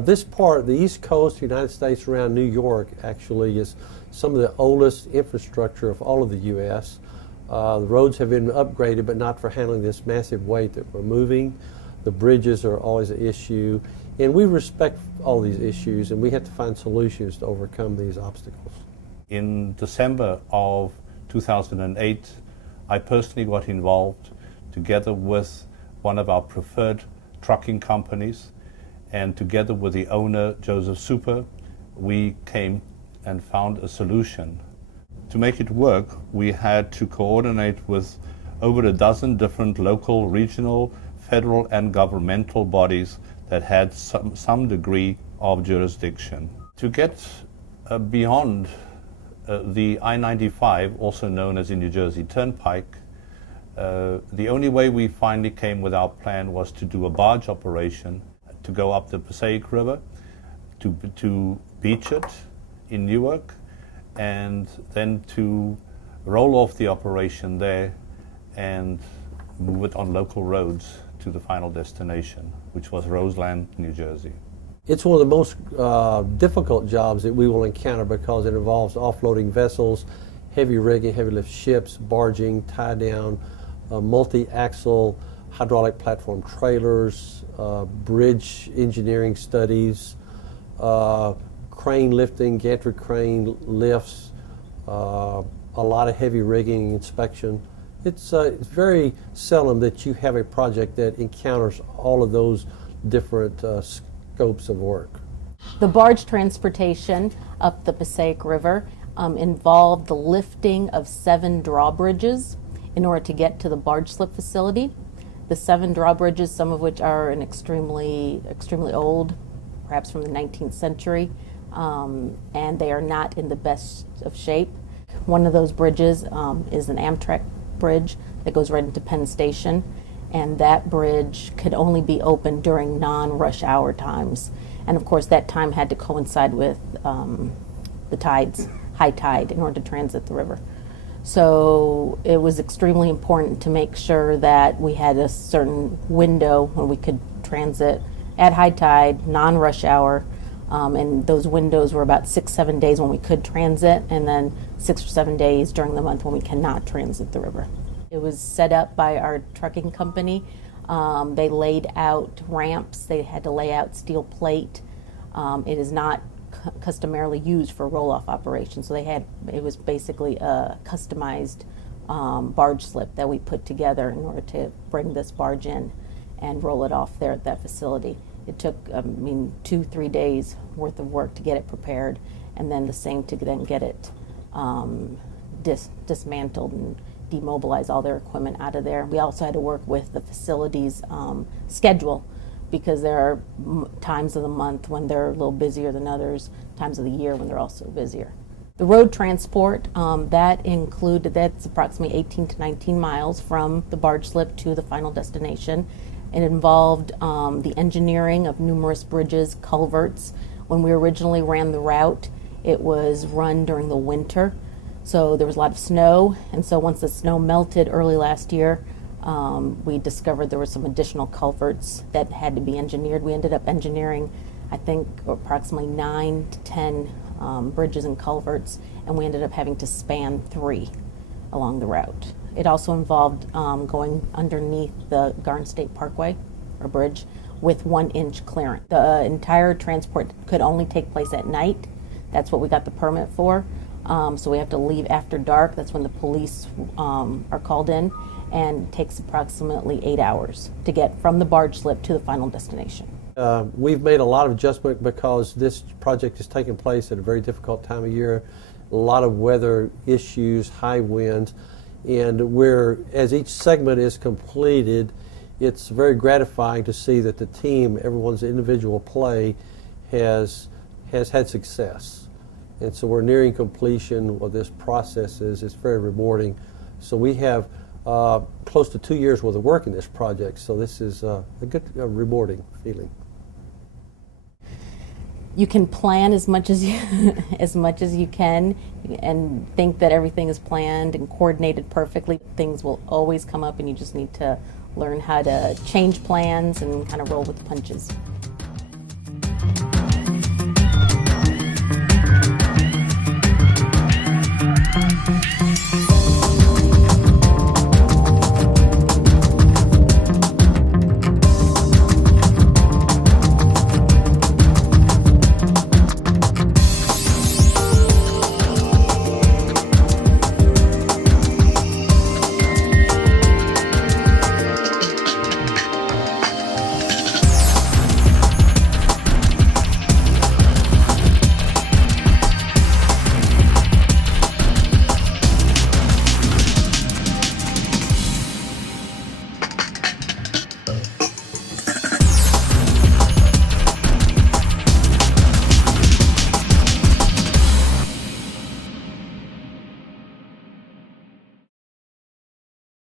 This part, the East Coast, United States around New York, actually is some of the oldest infrastructure of all of the U.S. The roads have been upgraded, but not for handling this massive weight that we're moving. The bridges are always an issue, and we respect all these issues, and we have to find solutions to overcome these obstacles. In December of 2008, I personally got involved together with one of our preferred trucking companies, and together with the owner, Joseph Super, we came and found a solution. To make it work, we had to coordinate with over a dozen different local, regional, federal, and governmental bodies that had some degree of jurisdiction. To get beyond the I-95, also known as the New Jersey Turnpike, the only way we finally came with our plan was to do a barge operation to go up the PSEG River, to beach it in Newark, and then to roll off the operation there and move it on local roads to the final destination, which was Roseland, New Jersey. It's one of the most difficult jobs that we will encounter because it involves offloading vessels, heavy rigging, heavy lift ships, barging, tie down, multi-axle hydraulic platform trailers, bridge engineering studies, crane lifting, gantry crane lifts, a lot of heavy rigging inspection. It's very seldom that you have a project that encounters all of those different scopes of work. The barge transportation up the PSEG River involved the lifting of 7 drawbridges in order to get to the barge slip facility. The 7 drawbridges, some of which are extremely old, perhaps from the 19th century, and they are not in the best of shape. One of those bridges is an Amtrak bridge that goes right into Penn Station, and that bridge could only be opened during non-rush hour times. And of course that time had to coincide with the tides, high tide, in order to transit the river. So it was extremely important to make sure that we had a certain window when we could transit at high tide, non-rush hour, and those windows were about 6-7 days when we could transit, and then 6 or 7 days during the month when we cannot transit the river. It was set up by our trucking company. They laid out ramps. They had to lay out steel plate. It is not customarily used for roll-off operations, so it was basically a customized barge slip that we put together in order to bring this barge in and roll it off there at that facility. It took, 2-3 days worth of work to get it prepared, and then the same to then get it dismantled and demobilize all their equipment out of there. We also had to work with the facility's schedule, because there are times of the month when they're a little busier than others, times of the year when they're also busier. The road transport, that's approximately 18 to 19 miles from the barge slip to the final destination. It involved the engineering of numerous bridges, culverts. When we originally ran the route, it was run during the winter, so there was a lot of snow, and so once the snow melted early last year, we discovered there were some additional culverts that had to be engineered. We ended up engineering, I think, approximately 9 to 10 bridges and culverts, and we ended up having to span 3 along the route. It also involved going underneath the Garden State Parkway, or bridge, with 1-inch clearance. The entire transport could only take place at night. That's what we got the permit for. So we have to leave after dark. That's when the police are called in, and it takes approximately 8 hours to get from the barge slip to the final destination. We've made a lot of adjustment because this project is taking place at a very difficult time of year, a lot of weather issues, high winds, and as each segment is completed, it's very gratifying to see that the team, everyone's individual play, has had success. And so we're nearing completion of this process. It's very rewarding. So we have close to 2 years worth of work in this project, so this is a good, rewarding feeling. You can plan as much as you can, and think that everything is planned and coordinated perfectly. Things will always come up, and you just need to learn how to change plans and kind of roll with the punches.